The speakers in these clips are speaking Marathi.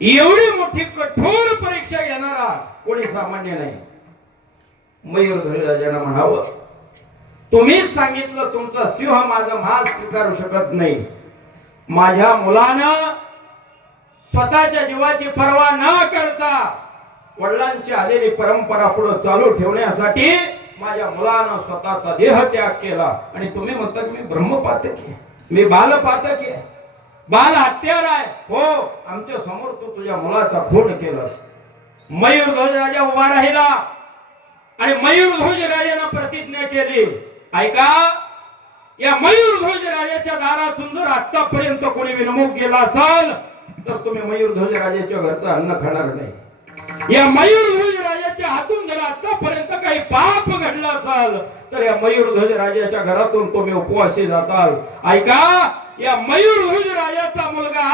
एवढी मोठी कठोर परीक्षा घेणारा कोणी सामान्य नाही. मयूरध्वज राजांना म्हणावं, तुम्हीच सांगितलं तुमचा सिंह माझा मांस स्वीकारू शकत नाही. माझ्या मुलानं स्वतःच्या जीवाची पर्वा न करता वडिलांची आलेली परंपरा पुढे चालू ठेवण्यासाठी माझ्या मुलानं स्वतःचा देह त्याग केला. आणि तुम्ही म्हणता की मी ब्रह्मपातक आहे, मी बालपातक आहे, बाल हत्यार आहे. हो, आमच्या समोर तू तुझ्या मुलाचा खून केलास. मयूरध्वज राजा उभा राहिला आणि मयूरध्वज राजाने प्रतिज्ञा केली. ऐका, या मयूरध्वज राजाच्या दारात सुंदर आतापर्यंत कोणी विनमुख गेला असाल तर तुम्ही मयूरध्वज राजाच्या घरचं अन्न खाणार नाही. या मयूरध्वज राजाच्या हातून जर आतापर्यंत काही पाप घडलं असाल तर या मयूरध्वज राजाच्या घरातून तुम्ही उपवासी जाताल. ऐका, या मयूरध्वज राजाचा मुलगा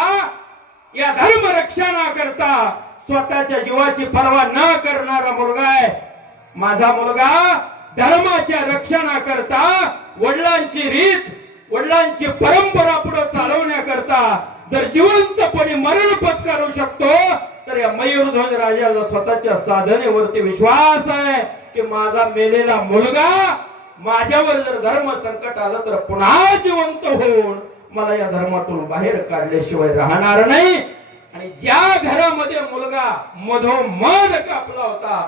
या धर्म रक्षणाकरता स्वतःच्या जीवाची पर्वा न करणारा मुलगा आहे. माझा मुलगा धर्माच्या रक्षणाकरता वडिलांची रीत, वडिलांची परंपरा पुढे चालवण्याकरता जर जिवंतपणे मरण पत्करू शकतो तर या मयूरध्वज राजाला स्वतःच्या साधनेवरती विश्वास आहे की माझा मेलेला मुलगा माझ्यावर जर धर्म संकट आलं तर पुन्हा जिवंत होऊन मला या धर्मातून बाहेर काढल्याशिवाय राहणार नाही. आणि ज्या घरामध्ये मुलगा मधोमध कापला होता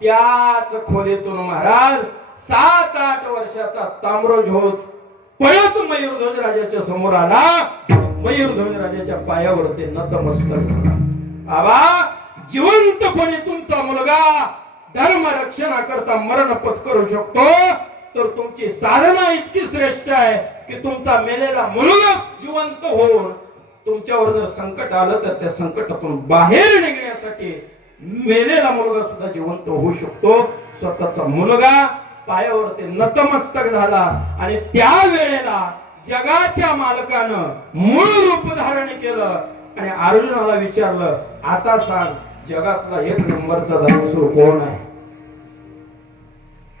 त्याच खोलीतून महाराज 7-8 वर्षाचा ताम्रध्वज होत पळत मयूरध्वज राजाच्या समोर आला. मयूरध्वज राजाच्या पायावरती नतमस्तक झाला. बाबा, जिवंतपणे तुमचा मुलगा धर्म रक्षणाकरता मरण पत्करू शकतो तर तुमची साधना इतकी श्रेष्ठ आहे की तुमचा मेलेला मुलगा जिवंत होऊन तुमच्यावर जर संकट आलं तर त्या संकटातून बाहेर निघण्यासाठी मेलेला मुलगा सुद्धा जिवंत होऊ शकतो. स्वतःचा मुलगा पायावरती नतमस्तक झाला आणि त्या वेळेला जगाच्या मालकानं मूळ रूप धारण केलं आणि अर्जुनाला विचारलं, आता सांग जगातला 1 नंबरचा धर्मसुर कोण आहे?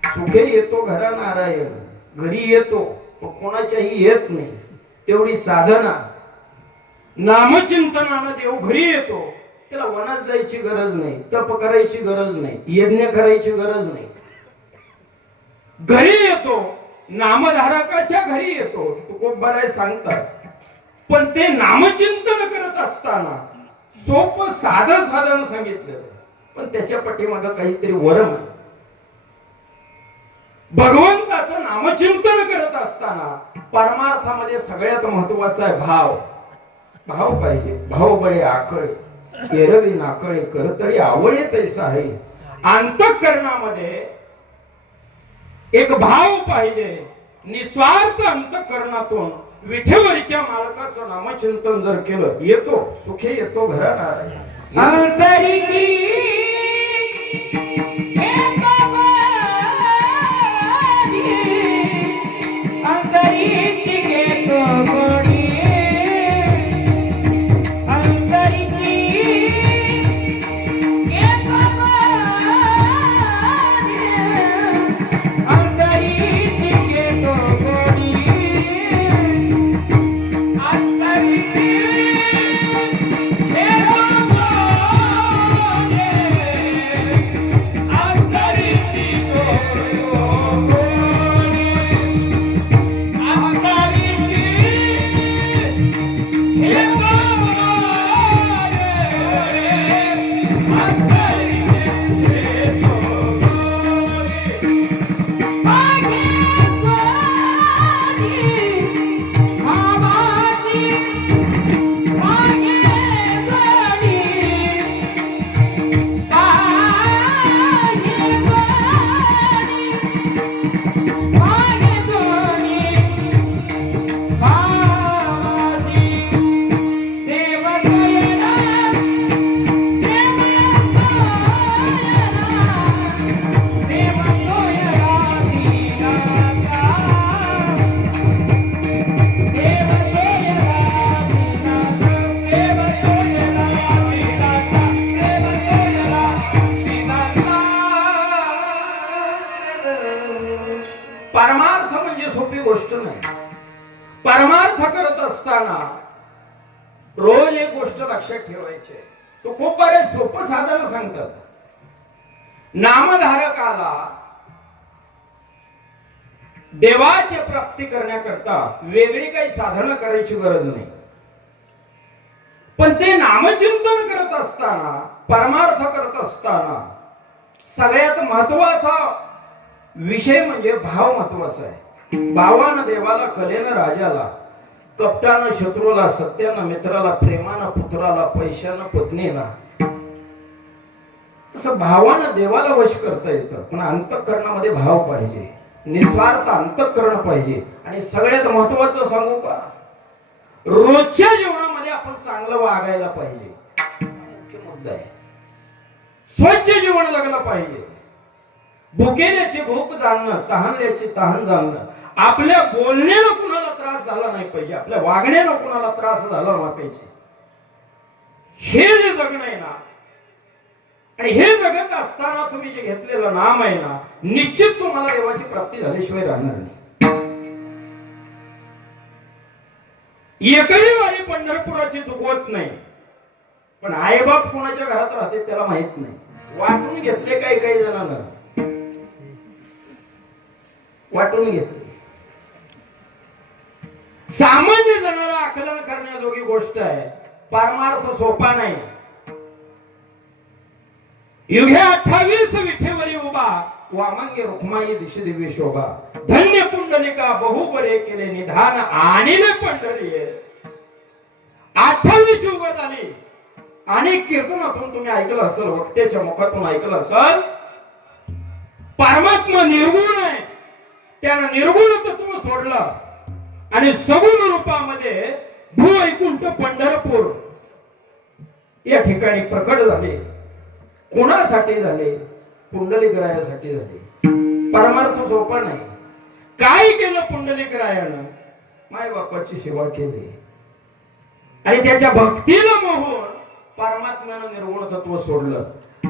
सुखे येतो घरा नारायण, घरी येतो पण कोणाच्याही येत नाही. तेवढी साधना नामचिंतनानं देव घरी येतो. त्याला वनात जायची गरज नाही, तप करायची गरज नाही, यज्ञ करायची गरज नाही. घरी येतो, नामधारकाच्या घरी येतो. तुकोबाराय सांगतात. पण ते नामचिंतन करत असताना सोपं साधं साधन सांगितलं पण त्याच्या पाठीमागे काहीतरी वरम आहे. भगवंताचं नामचिंतन करत असताना परमार्थामध्ये सगळ्यात महत्वाचा आहे भाव. भाव पाहिजे. भाव बळे आकळे केरवी नाकळे करतळी आवळे तैसा आहे. अंतःकरणामध्ये एक भाव पाहिजे. निस्वार्थ अंतःकरणातून विठेवरीच्या मालकाचं नामचिंतन जर केलं येतो सुखे येतो घरा नारायण. गोष्ट लक्षात ठेवायची आहे. तो खूप बरे सोपं साधन सांगतात. नामधारकाला देवाची प्राप्ती करण्याकरता वेगळी काही साधनं करायची गरज नाही. पण ते नामचिंतन करत असताना, परमार्थ करत असताना सगळ्यात महत्वाचा विषय म्हणजे भाव महत्वाचा आहे. भावानं देवाला, कलेनं राजाला, कपटानं शत्रूला, सत्यानं मित्राला, प्रेमानं पुत्राला, पैशानं पत्नीला, तसं भावानं देवाला वश करता येतं. पण अंतःकरणामध्ये भाव पाहिजे, निस्वार्थ अंतःकरण पाहिजे. आणि सगळ्यात महत्वाचं सांगू का, रोजच्या जीवनामध्ये आपण चांगलं वागायला पाहिजे. मुख्य मुद्दा आहे. स्वच्छ जीवन जगलं पाहिजे. भुकेल्याची भूक जाणणं, तहानल्याची तहान जाणणं. आपल्या बोलण्यानं कुणाला त्रास झाला नाही पाहिजे, आपल्या वागण्यानं कुणाला त्रास झाला नाही पाहिजे. हे जे जगणं आहे ना, आणि हे जगत असताना तुम्ही जे घेतलेलं नाम आहे ना, निश्चित तुम्हाला देवाची प्राप्ती झाल्याशिवाय राहणार नाही. एकही वारी पंढरपुराची चुकवत नाही. पण आईबाप कोणाच्या घरात राहते त्याला माहित नाही. वाटून घेतले काही जणांना, वाटून घेतले. सामान्य जणाला आकलन करण्याजोगी गोष्ट आहे. परमार्थ सोपा नाही. युगे 28 विठेवरी उभा, वामंगे रुक्माई दिशे दिव्य शोभा. धन्य पुंडलिका बहुबरे केले निधान, आणिले पंढरी. 28 युग झाली. अनेक कीर्तनातून तुम्ही ऐकलं असेल, वक्त्याच्या मुखातून ऐकलं असेल, परमात्मा निर्गुण आहे. त्यानं निर्गुण तत्व सोडलं आणि सगुण रूपामध्ये भूवैकुंठ पंढरपूर या ठिकाणी प्रकट झाले. कोणासाठी झाले? पुंडलिकरायासाठी झाले. परमार्थ सोपा नाही. काय केलं पुंडलिकरायानं? माय बापाची सेवा केली आणि त्याच्या भक्तीला मोहून परमात्म्यानं निर्गुण तत्व सोडलं.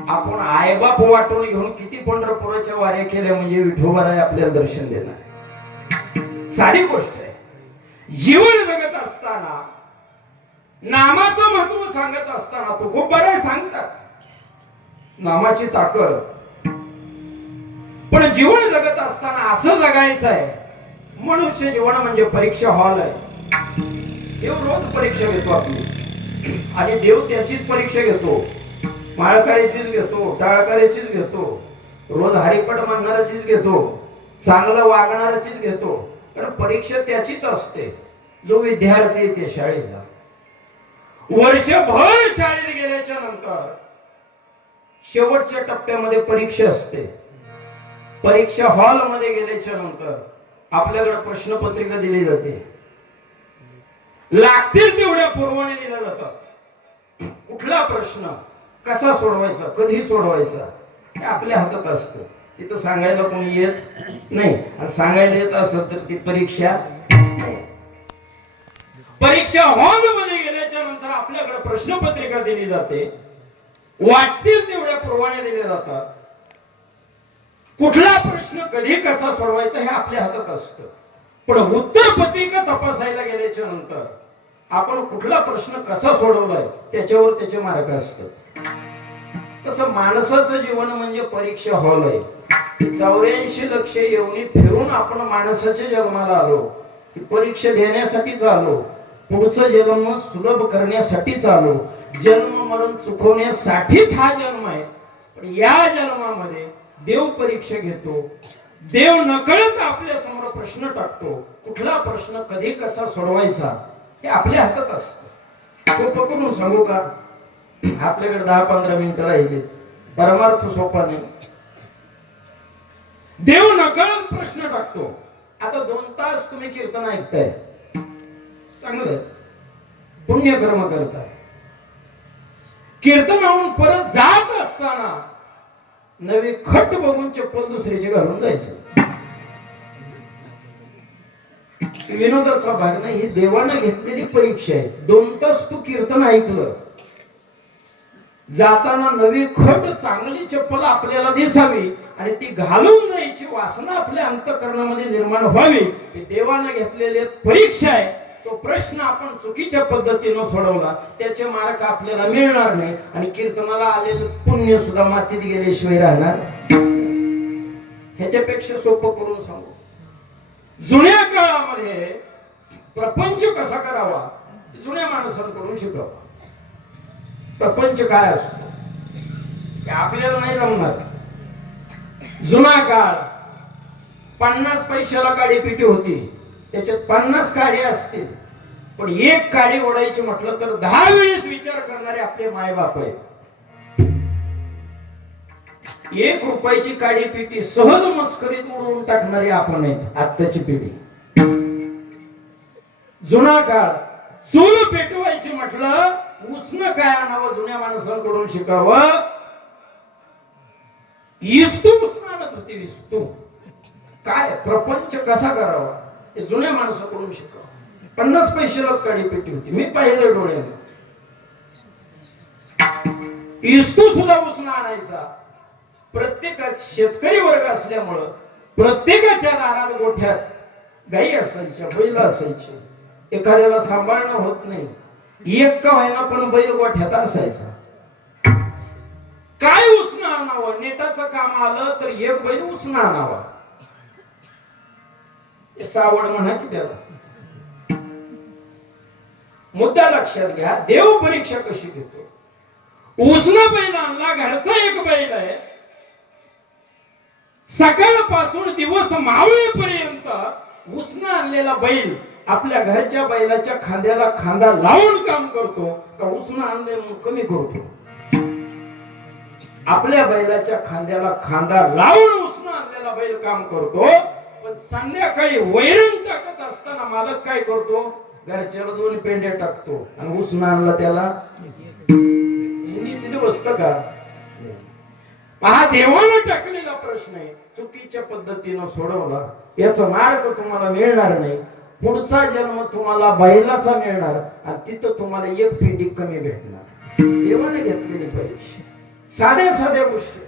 आपण आईबाप वाटून घेऊन किती पंढरपुराच्या वाऱ्या केल्या म्हणजे विठोबाराय आपल्याला दर्शन देणार. सारी गोष्ट आहे. जीवन जगत असताना, नामाचं महत्व सांगत असताना तो खूप बरं सांगतात, नामाची ताकद. पण जीवन जगत असताना असं जगायचं आहे. मनुष्य जीवन म्हणजे परीक्षा हॉल आहे. देव रोज परीक्षा घेतो आपली, आणि देव त्याचीच परीक्षा घेतो. माळकऱ्याचीच घेतो, टाळकऱ्याचीच घेतो, रोज हरिपट म्हणणाऱ्याचीच घेतो, चांगलं वागणाऱ्याचीच घेतो. कारण परीक्षा त्याचीच असते. जो विद्यार्थी आहे त्या शाळेचा, वर्षभर शाळेत गेल्याच्या नंतर शेवटच्या टप्प्यामध्ये परीक्षा असते. परीक्षा हॉल मध्ये गेल्याच्या नंतर आपल्याकडे प्रश्नपत्रिका दिली जाते. लागतील तेवढ्या पुरवणी दिल्या जातात. कुठला प्रश्न कसा सोडवायचा, कधी सोडवायचा हे आपल्या हातात असतं. तिथं सांगायला कोणी येत नाही. आणि सांगायला येत असेल तर ती परीक्षा नाही. परीक्षा हॉल मध्ये गेल्याच्या नंतर आपल्याकडे प्रश्नपत्रिका दिली जाते. वाटतील तेवढ्या पुरवण्या दिल्या जातात. कुठला प्रश्न कधी कसा सोडवायचा हे आपल्या हातात असतं. पण उत्तर पत्रिका तपासायला गेल्याच्या नंतर आपण कुठला प्रश्न कसा सोडवलाय त्याच्यावर त्याचे मार्क असतात. तसं माणसाचं जीवन म्हणजे परीक्षा हॉल आहे. 84 लक्ष येऊन फिरून आपण माणसाच्या जन्माला आलो. परीक्षा देण्यासाठीच आलो. पुढचं जन्म सुलभ करण्यासाठीच आलो. जन्म मरण चुकवण्यासाठीच हा जन्म आहे. पण या जन्मामध्ये देव परीक्षा घेतो. देव नकळत आपल्या समोर प्रश्न टाकतो. कुठला प्रश्न कधी कसा सोडवायचा हे आपल्या हातात असतं. सोपं करून सांगू का? आपल्याकडे 10-15 मिनिटं राहिली. परमार्थ सोपा नाही. देव नकळत प्रश्न टाकतो. आता 2 तास तुम्ही कीर्तन ऐकताय, चांगलं पुण्यकर्म करताय. कीर्तनाहून परत जात असताना नवी खट बघून चप्पल दुसरीची घालून जायचं. विनोदाचा भाग नाही. ही देवानं घेतलेली परीक्षा आहे. 2 तास तू कीर्तन ऐकलं, जाताना नवी खट चांगली चप्पल आपल्याला दिसावी आणि ती घालून जायची वासना आपल्या अंतःकरणामध्ये निर्माण व्हावी. ही देवानं घेतलेली परीक्षा आहे. तो प्रश्न आपण चुकीच्या पद्धतीनं सोडवला त्याचे मार्क आपल्याला मिळणार नाही आणि कीर्तनाला आलेलं पुण्य सुद्धा मातीत गेल्याशिवाय राहणार. ह्याच्यापेक्षा सोपं करून सांगू, जुन्या काळामध्ये प्रपंच कसा करावा जुन्या माणसांकडून शिकावा. प्रपंच काय असतो ते आपल्याला नाही जमणार. जुना काळ 50 पैशाला काडी पिटी होती, त्याच्यात 50 काडी असतील, पण एक काडी ओढायची म्हटलं तर 10 वेळेस विचार करणारे आपले मायबाप आहेत. 1 रुपयाची काडी पिटी सहज मस्करीत उडवून टाकणारी आपण आहेत आत्ताची पिढी. जुना काळ चूल पेटवायची म्हटलं उष्ण काय आणावं जुन्या माणसांकडून शिकावं. इस्तू उष्ण आणत होती. इस्तू काय प्रपंच कसा करावा ते जुन्या माणसाकडून शिकावं. 50 पैशालाच काडी पेटी होती, मी पाहिलं डोळ्याने. इस्तू सुद्धा उष्ण आणायचा. प्रत्येकाच शेतकरी वर्ग असल्यामुळं प्रत्येकाच्या दारात गोठ्यात गाई असायच्या, बैल असायचे. एखाद्याला सांभाळणं होत नाही, एक का व्हायना पण बैल गोठ्यात असायचा. काय उष्ण आणावं, नेटाचं काम आलं तर एक बैल उष्ण आणावा. सावड म्हणा की त्याला. मुद्दा लक्षात घ्या, देव परीक्षा कशी घेतो. उष्ण बैल आणला, घरचा एक बैल आहे. सकाळपासून दिवस मावळेपर्यंत उष्ण आणलेला बैल आपल्या घरच्या बैलाच्या खांद्याला खांदा लावून काम करतो का उष्ण आणले कमी करतो. आपल्या बैलाच्या खांद्याला खांदा लावून उष्ण आणलेला बैल काम करतो. पण संध्याकाळी वैरण टाकत असताना मालक काय करतो, घरच्याला 2 पेंड्या टाकतो आणि उष्ण आणला त्याला तिथे बसत का. हा देवानं टाकलेला प्रश्न आहे, चुकीच्या पद्धतीनं सोडवला याचा मार्ग तुम्हाला मिळणार नाही. पुढचा जन्म तुम्हाला बैलाचा मिळणार आणि तिथं तुम्हाला 1 पेंडी कमी भेटणार. देवाने घेतलेली परीक्षा. साध्या साध्या गोष्टी.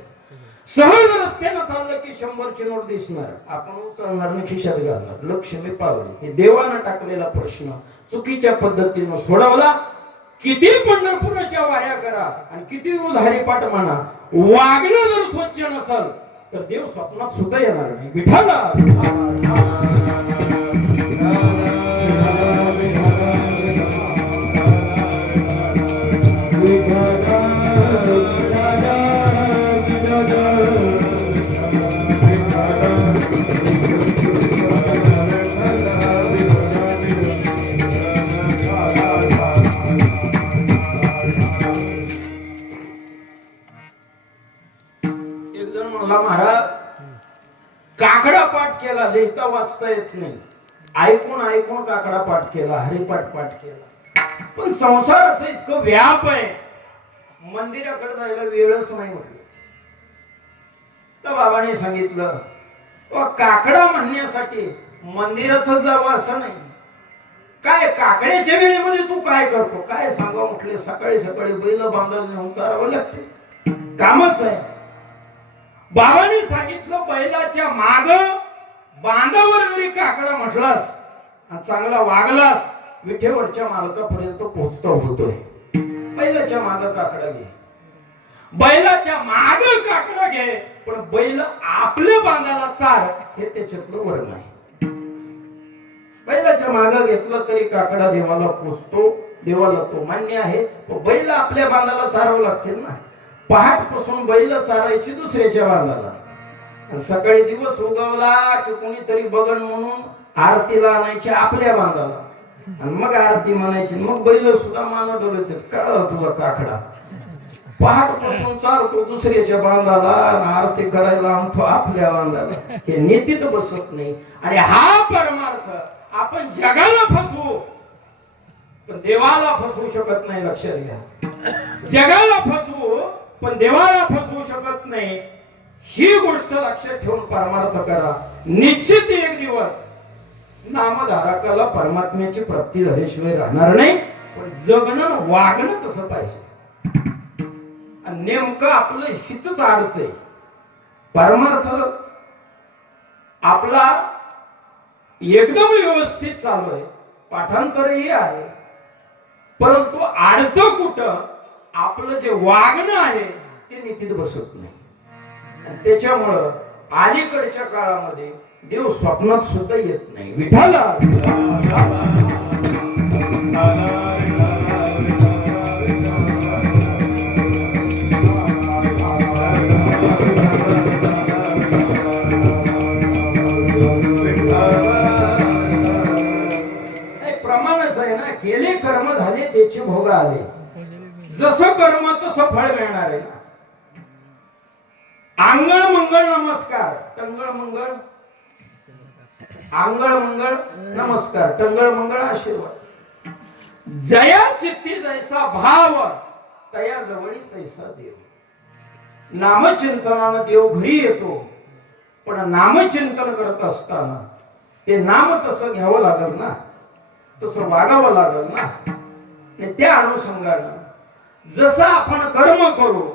सहज रस्त्यानं चाललं की 100ची नोट दिसणार, आपण उचलणार आणि खिशात घालणार. लक्ष्मी पावली. हे देवानं टाकलेला प्रश्न चुकीच्या पद्धतीनं सोडवला. किती पंढरपुराच्या वाऱ्या करा आणि किती रोज हरिपाठ म्हणा, वागणं जर स्वच्छ नसल तर देव स्वप्नात सुद्धा येणार नाही. विठाला महाराज काकडा पाठ केला, लिहिता वाचता येत नाही, ऐकून ऐकून काकडा पाठ केला, हरिपाठ पाठ केला. पण संसाराचं इतकं व्याप आहे, मंदिराकडे जायला वेळच नाही म्हटलं. तर बाबाने सांगितलं काकडा म्हणण्यासाठी मंदिरातच जावं असं नाही. काय काकड्याच्या वेळेमध्ये तू काय करतो काय सांगा म्हटले. सकाळी सकाळी बैल बांधायला नेऊन चारावं लागते, कामच आहे. बाबांनी सांगितलं बैलाच्या माग बांधावर जरी काकडा म्हटलास आणि चांगला वागलास विठेवरच्या मालकापर्यंत पोहोचतो होतोय. बैलाच्या माग काकडा घे, बैलाच्या माग काकडा घे, पण बैल आपल्या बांधाला चार हे त्याच्यातलं वर्ण आहे. बैलाच्या माग घेतलं तरी काकडा देवाला पोचतो, देवाला तो मान्य आहे. बैल आपल्या बांधाला चारावं लागतील ना. पहाटपासून बैल चारायची दुसऱ्याच्या बांधाला, सकाळी दिवस उगवला की कोणीतरी बघण म्हणून आरतीला आणायची आपल्या बांधाला आणि मग आरती म्हणायची. मग बैल सुद्धा मान डोलतात, कळलं तुझा काकडा. पहाटपासून चारतो दुसऱ्याच्या बांधाला आणि आरती करायला आणतो आपल्या बांधाला. हे नीतीत बसत नाही. आणि हा परमार्थ आपण जगाला फसवू पण देवाला फसवू शकत नाही. लक्षात घ्या, जगाला फसवू पण देवाला फसवू शकत नाही. ही गोष्ट लक्षात ठेवून परमार्थ करा. निश्चित एक दिवस नामधारकाला परमात्म्याची प्राप्ती झाल्याशिवाय राहणार नाही. पण जगणं वागणं तसं पाहिजे. नेमकं आपलं हितच अडतंय. परमार्थ आपला एकदम व्यवस्थित चालू आहे, पाठांतरही आहे, परंतु आडतं कुठं आपलं जे वागणं आहे ते नीतीत बसत नाही. त्याच्यामुळं अलीकडच्या काळामध्ये देव स्वप्नात सुद्धा येत नाही. विठाला प्रमाणच आहे ना. केले कर्म झाले त्याचे भोग आले. जसं कर्म तसं फळ मिळणार आहे. आंगळ मंगळ नमस्कार, टंगळ मंगळ, आंगळ मंगळ नमस्कार, टंगळ मंगळ आशीर्वाद. जया चित्ती जैसा भाव तया जवळी तैसा देव. नामचिंतनानं देव घरी येतो, पण नामचिंतन करत असताना ते नाम तसं घ्यावं लागल ना, तसं वागावं लागल ना. आणि त्या अनुषंगानं जसं आपण कर्म करू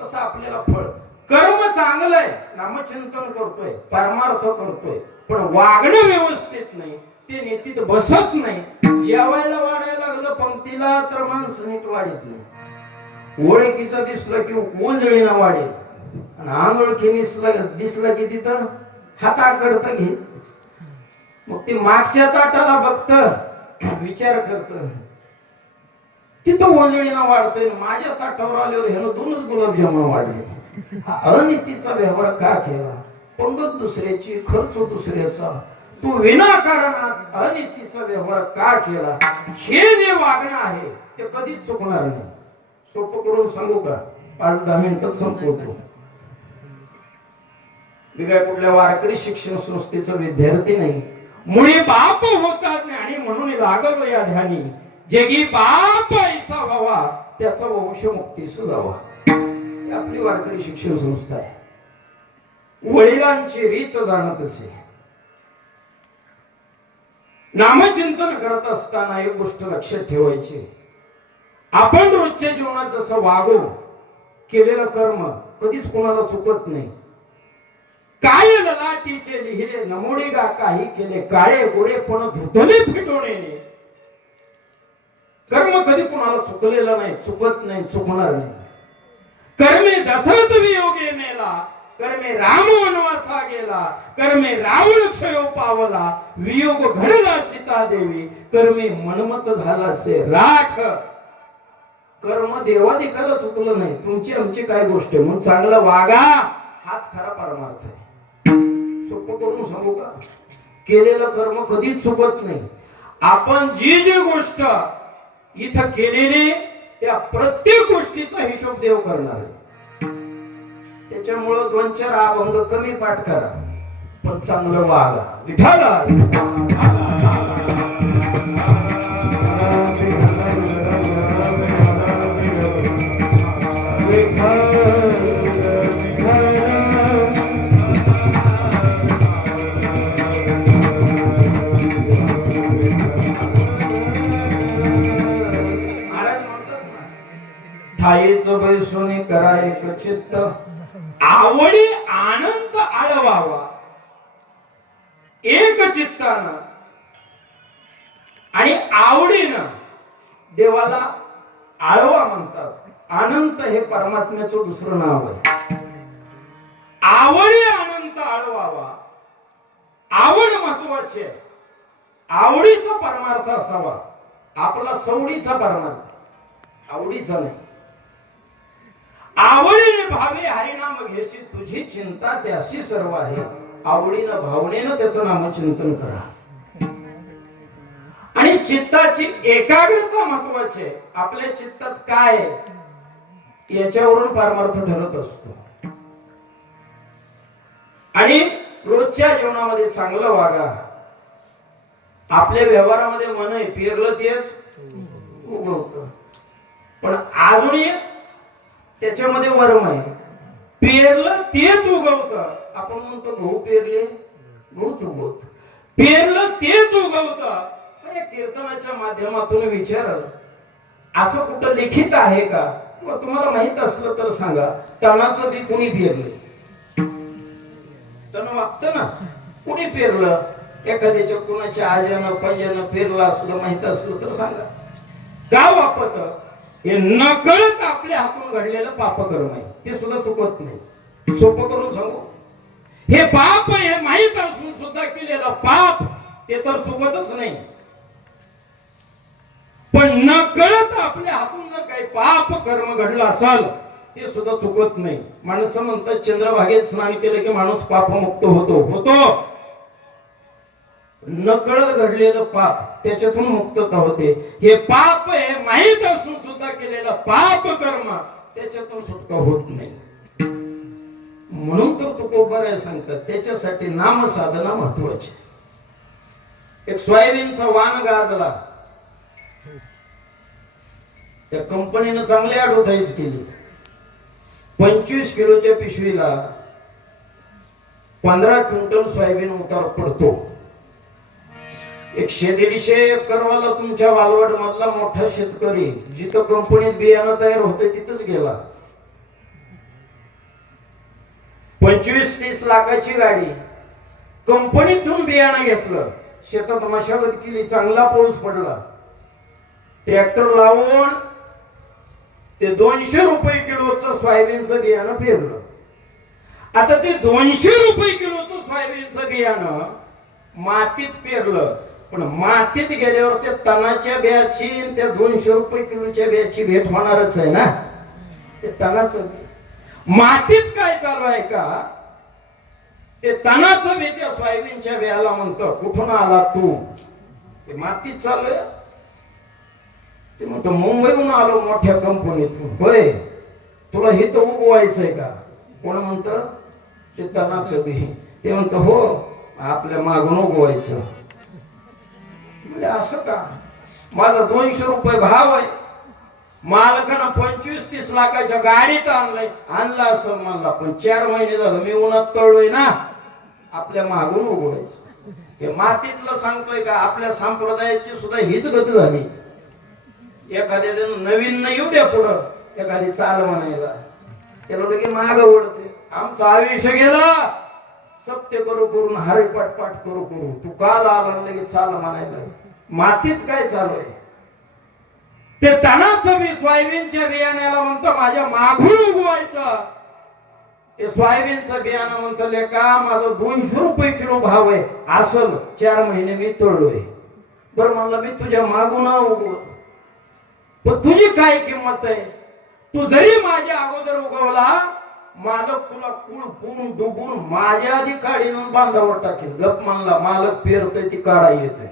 तसं आपल्याला फळ. कर्म चांगलं आहे, नामचिंतन करतोय, परमार्थ करतोय, पण वागणं व्यवस्थित नाही, ते नीतीत बसत नाही. जेवायला वाढायला लागलं पंक्तीला तर माणसं नीट वाढत नाही. ओळखीचं दिसलं की उजळीनं वाढेल, आणि अनोळखी दिसलं की तिथं हाताकडत घे. मग ते मागच्या ताटाला बघत विचार करत, तिथं ओंजळीनं वाढतंय, माझ्या ताटावर आल्यावर ह्यानं 2च गुलाबजामुन वाढले. अनितीचा व्यवहार का केला? पंगत दुसऱ्याची, खर्च दुसऱ्याचा, तू विनाकारण अनितीचा व्यवहार का केला? हे जे वागणं आहे ते कधीच चुकणार नाही. सोपं करून सांगू का? 5-10 मिनिटात संपवतो. मी काय कुठल्या वारकरी शिक्षण संस्थेचा विद्यार्थी नाही. मुळे बाप होतात नाही, आणि म्हणून लागलो या ध्यानी, जेगी बाप ऐसा व्हावा त्याचा वंश मुक्तीस जावा. आपली वारकरी शिक्षण संस्था आहे. वडिलांची रीत जाणत असे. नामचिंतन करत असताना एक गोष्ट लक्षात ठेवायची, आपण रोजच्या जीवनात जसं वागू, केलेलं कर्म कधीच कोणाला चुकत नाही. काय ललाटीचे लिहिले नमोडी गा काही केले, काळे गोरे पण धुतले फिटवणे. कर्म कधी कोणाला चुकलेलं नाही, चुकत नाही, चुकणार नाही. कर्मे दशरथ वियोगे मेला, कर्मे राम वनवासा गेला, कर्मे रावण क्षयो पावला, वियोग घडला सीता देवी, कर्मे मनमत झाला से राख. कर्म देवादिकाला चुकलं नाही, तुमची आमची काय गोष्ट आहे. म्हणून चांगलं वागा, हाच खरा परमार्थ आहे. सोपं करून सांगू का? केलेलं कर्म कधीच चुकत नाही. आपण जी जी गोष्ट इथं केलेली त्या प्रत्येक गोष्टीचा हिशोब देव करणार आहे. त्याच्यामुळं 2-4 अभंग कमी पाठ करा, पण चांगलं वागा. विठाला ठाईचं बैसोनी करा एक चित्त, आवडी आनंद आळवावा एक चित्तानं, आणि आवडीनं देवाला आळवा म्हणतात. अनंत हे परमात्म्याचं दुसरं नाव आहे. आवडी आनंद आळवावा, आवड महत्वाची आहे. आवडीचा परमार्थ असावा, आपला सवडीचा परमार्थ आवडीचा नाही. आवडीने भावे हरिनाम घेशी, तुझी चिंता त्याशी सर्व आहे. आवडीनं भावनेनं त्याचं नामचिंतन करा. आणि चित्ताची एकाग्रता महत्वाची आहे. आपल्या चित्तात काय आहे याच्यावरून परमार्थ ठरत असतो. आणि रोजच्या जीवनामध्ये चांगलं वागा. आपल्या व्यवहारामध्ये मन आहे, पेरलं तेच उगवतं. पण अजूनही त्याच्यामध्ये वर्म आहे, पेरलं तेच उगवतं. आपण म्हणतो गहू पेरले गहूच उगवत, पेरलं तेच उगवतं. या कीर्तनाच्या माध्यमातून विचारलं, असं कुठं लिखित आहे का? किंवा तुम्हाला माहित असलं तर सांगा. तणाचं बी कुणी पेरले? तण वागतं ना, कुणी पेरलं? एखाद्याच्या कुणाच्या आज्यानं पंजानं फिरला असलं माहित असलं तर सांगा. का वापत हे नकळत आपल्या हातून घडलेलं पापकर्म आहे, ते सुद्धा चुकत नाही. सोपं करून सांगू, हे पाप हे माहित असून सुद्धा केलेलं पाप ते तर चुकतच नाही. पण नकळत आपल्या हातून जर काही पाप कर्म घडलं असेल ते सुद्धा चुकत नाही. माणसं म्हणतात चंद्रभागेत स्नान केलं की माणूस पापमुक्त होतो. नकळत घडलेलं पाप त्याच्यातून मुक्तता होते. हे पाप हे माहित असून सुद्धा केलेलं पाप कर्म त्याच्यातून सुटका होत नाही. म्हणून तर तुकोबाराय सांगतात त्याच्यासाठी नाम साधना महत्वाची. एक सोयाबीनचा वाण गाजला, त्या कंपनीनं चांगली ऍडव्हर्टाईज केली. 25 किलोच्या पिशवीला 15 क्विंटल सोयाबीन उतार पडतो. 100-150 एकरवाला तुमच्या वालवड मधला मोठा शेतकरी जिथं कंपनीत बियाणं तयार होते तिथंच गेला. 25-30 लाखाची गाडी कंपनीतून बियाणं घेतलं, शेतात मशागत केली, चांगला पाऊस पडला, ट्रॅक्टर लावून ते 200 रुपये किलोचं सोयाबीनचं बियाणं पेरलं. आता ते 200 रुपये किलोचं सोयाबीनचं बियाणं मातीत पेरलं, पण मातीत गेल्यावर त्या तणाच्या बियाची त्या 200 रुपये किलोच्या बियाची भेट होणारच आहे ना. ते तणाचं मातीत काय चालू आहे का, ते तणाचं बी त्या सोयाबीनच्या बियाला म्हणतं कुठून आला तू, ते मातीत चालू आहे. ते म्हणतो मुंबईहून आलो मोठ्या कंपनीतून. होय, तुला हे तर उगवायचंय का. कोण म्हणतं, ते तणाचं बी. ते म्हणतं हो, आपल्या मागून उगवायचं. म्हणजे असं का, माझा 200 रुपये भाव आहे, मालकानं 25-30 लाखाच्या गाडीत आणला असं म्हणला, पण 4 महिने झालं मी उन्हात तळलोय ना, आपल्या मागून उगवायचं. हे मातीतलं सांगतोय का. आपल्या संप्रदायाची सुद्धा हीच गती झाली. एखाद्या नवीन नाही येऊ द्या पुढं एखादी चाल म्हणायला, त्याला लगे माग ओढते. आमचं आयुष्य गेला सत्य करू करून हरे पाठ करू तू काल आला लगे चाल म्हणायला. मातीत काय चालू आहे. ते तणाचं बी सोयाबीनच्या बियाण्याला म्हणतं माझ्या मागून उगवायचं. ते सोयाबीनचं बियाणं म्हणतं लेका माझं 200 रुपये किलो भाव आहे, असल 4 महिने मी तळलोय. बरं म्हणलं मी तुझ्या मागून उगवत, पण तुझी काय किंमत आहे. तू जरी माझ्या अगोदर उगवला, मालक तुला कुळपून डुबून माझ्या आधी काढीन बांधावर टाकेल. गप म्हणला मालक पेरतोय ती काढा येते.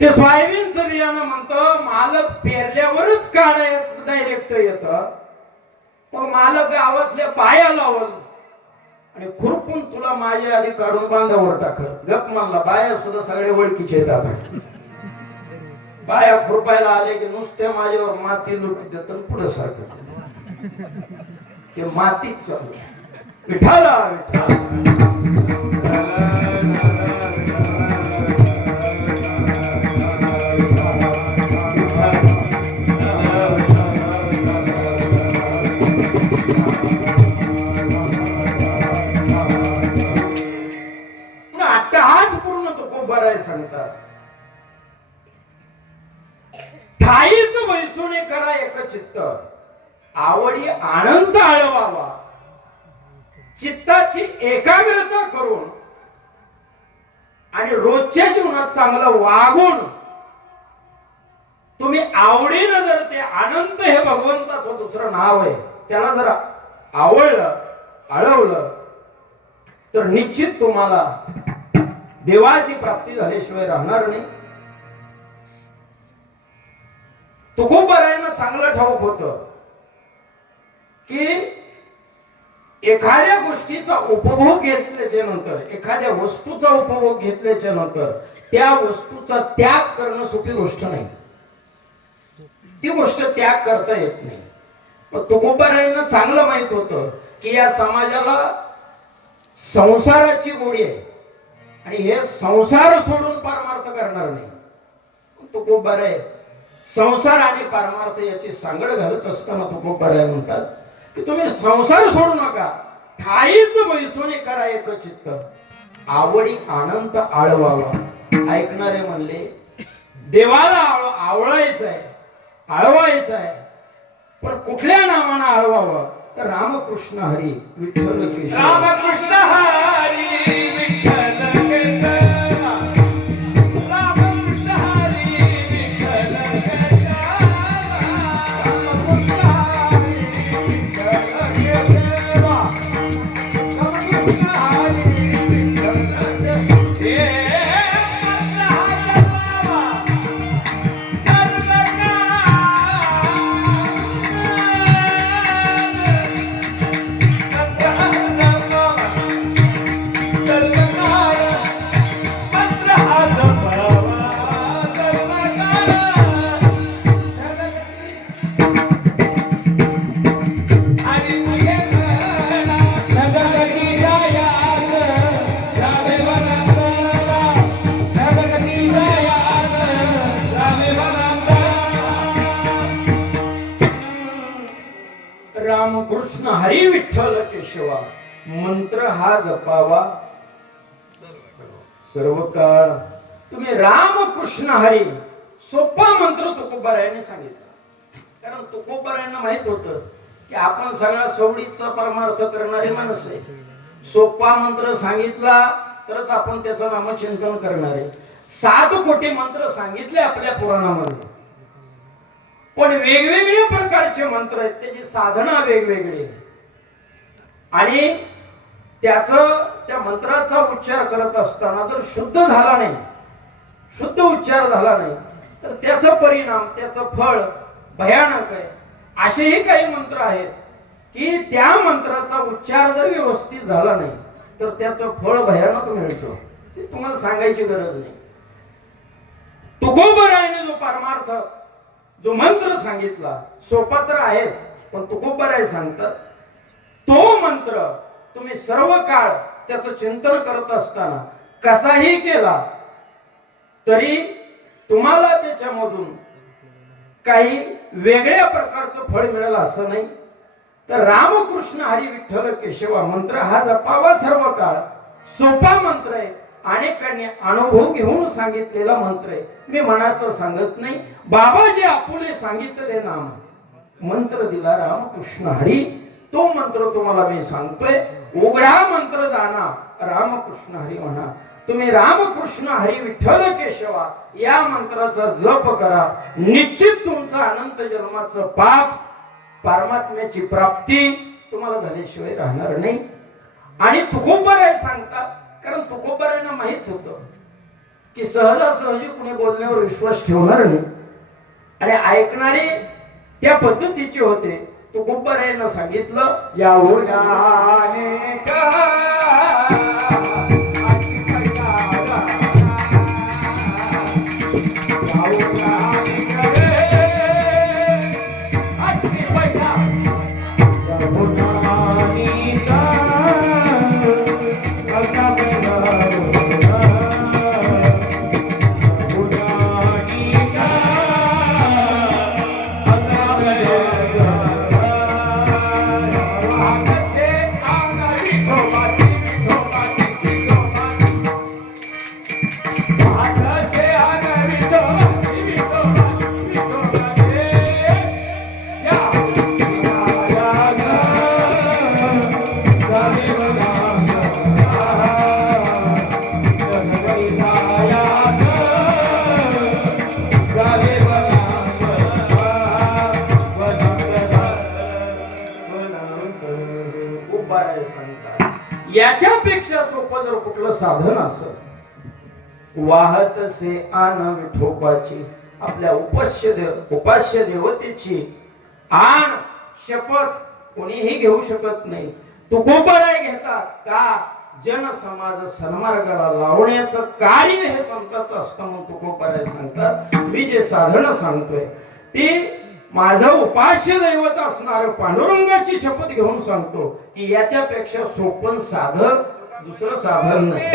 ते सोयाबीनचं बियाणं म्हणतं मालक पेरल्यावरच काढायचं डायरेक्ट येत. मग मालक गावातल्या बाया लावल आणि खुरपून तुला माझ्या आधी काढून बांधावर टाकल. गप म्हणला बाया सुद्धा सगळ्या ओळखीचे आहेत. आपण बाया खुरपायला आले की नुसत्या माझ्यावर माती लुटी देतात पुढे सारखं ते मातीत चालू. विठाला अट्टहास पूर्ण तो खूप बराय सांगतात. ठाईच वैसुणे करा एकचित्त, आवडी आनंद आळवावा. चित्ताची एकाग्रता करून आणि रोजच्या जीवनात चांगलं वागून तुम्ही आवडीनं जर ते अनंत हे भगवंताचं दुसरं नाव आहे त्याला जर आवडलं आळवलं तर निश्चित तुम्हाला देवाची प्राप्ती झाल्याशिवाय राहणार नाही. तुकोबारायांना चांगलं ठाऊक होतं की एखाद्या गोष्टीचा उपभोग घेतल्याच्या नंतर, एखाद्या वस्तूचा उपभोग घेतल्याच्या नंतर त्या वस्तूचा त्याग करणं सोपी गोष्ट नाही. ती गोष्ट त्याग करता येत नाही. पण तुकोबारायांना चांगलं माहित होतं की या समाजाला संसाराची गोडी आहे आणि हे संसार सोडून परमार्थ करणार नाही. तुकोबाराय संसार आणि परमार्थ याची सांगड घालत असताना तुकोबाराय म्हणतात की तुम्ही संसार सोडू नका, ठाईच वैसुणे करा एकचित्त. आवडी अनंत आळवावा. ऐकणारे म्हणले देवाला आवळायचंय, आळवायचंय, पण कुठल्या नावानं आळवावं? तर रामकृष्ण हरी विठ्ठल केशव. रामकृष्ण हरी विठ्ठल केशव, रामकृष्ण हरी विठ्ठल केशव, रामकृष्ण हरी विठ्ठल केशव, रामकृष्ण हरी विठ्ठल केशव. रामकृष्ण हरी विठ्ठल केशवा मंत्र हा जपावा सर्व काळ. तुम्ही रामकृष्ण हरी सोपा मंत्र तुकोबारायाने सांगितला. कारण तुकोबारायांना माहित होतं की आपण सगळा सवडीचा परमार्थ करणारे माणूस आहे. सोपा मंत्र सांगितला तरच आपण त्याचं नामचिंतन करणार आहे. 7 कोटी मंत्र सांगितले आपल्या पुराणामध्ये, पण वेगवेगळ्या प्रकारचे मंत्र आहेत, त्याची साधना वेगवेगळी, आणि त्या मंत्राचा उच्चार करत असताना जर शुद्ध झाला नाही, शुद्ध उच्चार झाला नाही, तर त्याचा परिणाम, त्याचं फळ भयानक आहे. असेही काही मंत्र आहेत की त्या मंत्राचा उच्चार जर व्यवस्थित झाला नाही तर त्याचं फळ भयानक मिळतं. ते तुम्हाला सांगायची गरज नाही. तुकोबारायाने जो परमार्थ, जो मंत्र सांगितला, सोपा तर आहेच, पण तुकोबाराय सांगतात तो मंत्र तुम्ही सर्व काळ त्याचं चिंतन करत असताना कसाही केला तरी तुम्हाला त्याच्यामधून काही वेगळ्या प्रकारचं फळ मिळेल असं नाही. तर रामकृष्ण हरी विठ्ठल केशवा मंत्र हा जपावा सर्व काळ. सोपा मंत्र आहे, अनेकांनी अनुभव घेऊन सांगितलेला मंत्र आहे. मी मनाचं सांगत नाही. बाबाजी आपुले सांगितले नाम मंत्र दिला रामकृष्ण हरी, तो मंत्र तुम्हाला मी सांगतोय. उघडा मंत्र जाणा रामकृष्ण हरी म्हणा. तुम्ही रामकृष्ण हरी विठ्ठल केशवा या मंत्राचा जप करा. निश्चित तुमचं अनंत जन्माचं पाप, परमात्म्याची प्राप्ती तुम्हाला झाल्याशिवाय राहणार नाही. आणि तुकोबाराय सांगतात, कारण तुकोबारायांना माहित होतं की सहजासहजी कुणी बोलण्यावर विश्वास ठेवणार नाही, आणि ऐकणारे त्या पद्धतीचे होते. तुकोबारायांना सांगितलं या ओढ्याने याच्यापेक्षा सोपं जर कुठलं साधन असं वाहत से आन विठोबाची, आपल्या उपास्य देवतेची आण शपथ कोणीही घेऊ शकत नाही. तुकोबाराय घेतात का? जन समाज सन्मार्गाला लावण्याचं कार्य हे संतांचं असतं म्हणून तुकोबाराय सांगतात. मी जे साधन सांगतोय ते माझं उपास्य दैवत असणार पांडुरंगाची शपथ घेऊन सांगतो की याच्यापेक्षा सोपं साधन दुसरं साधन नाही.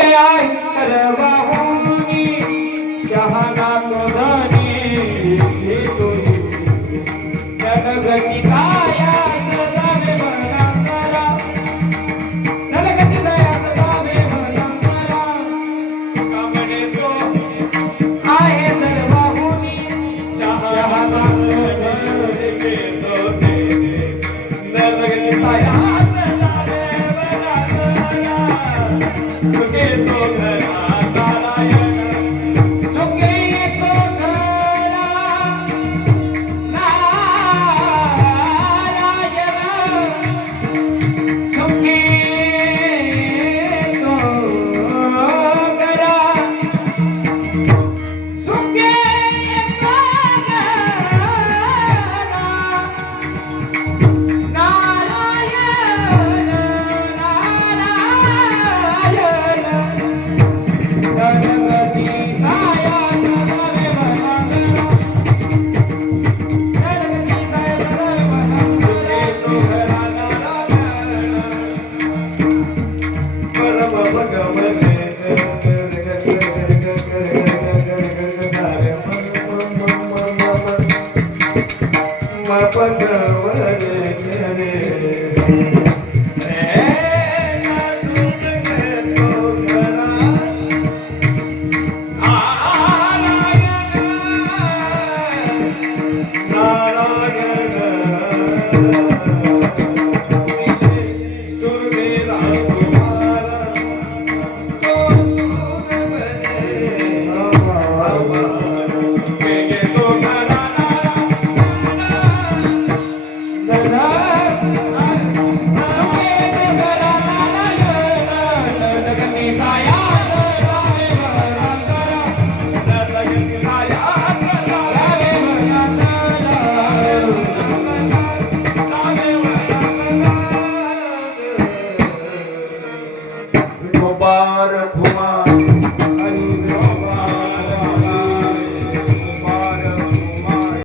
पदवर रे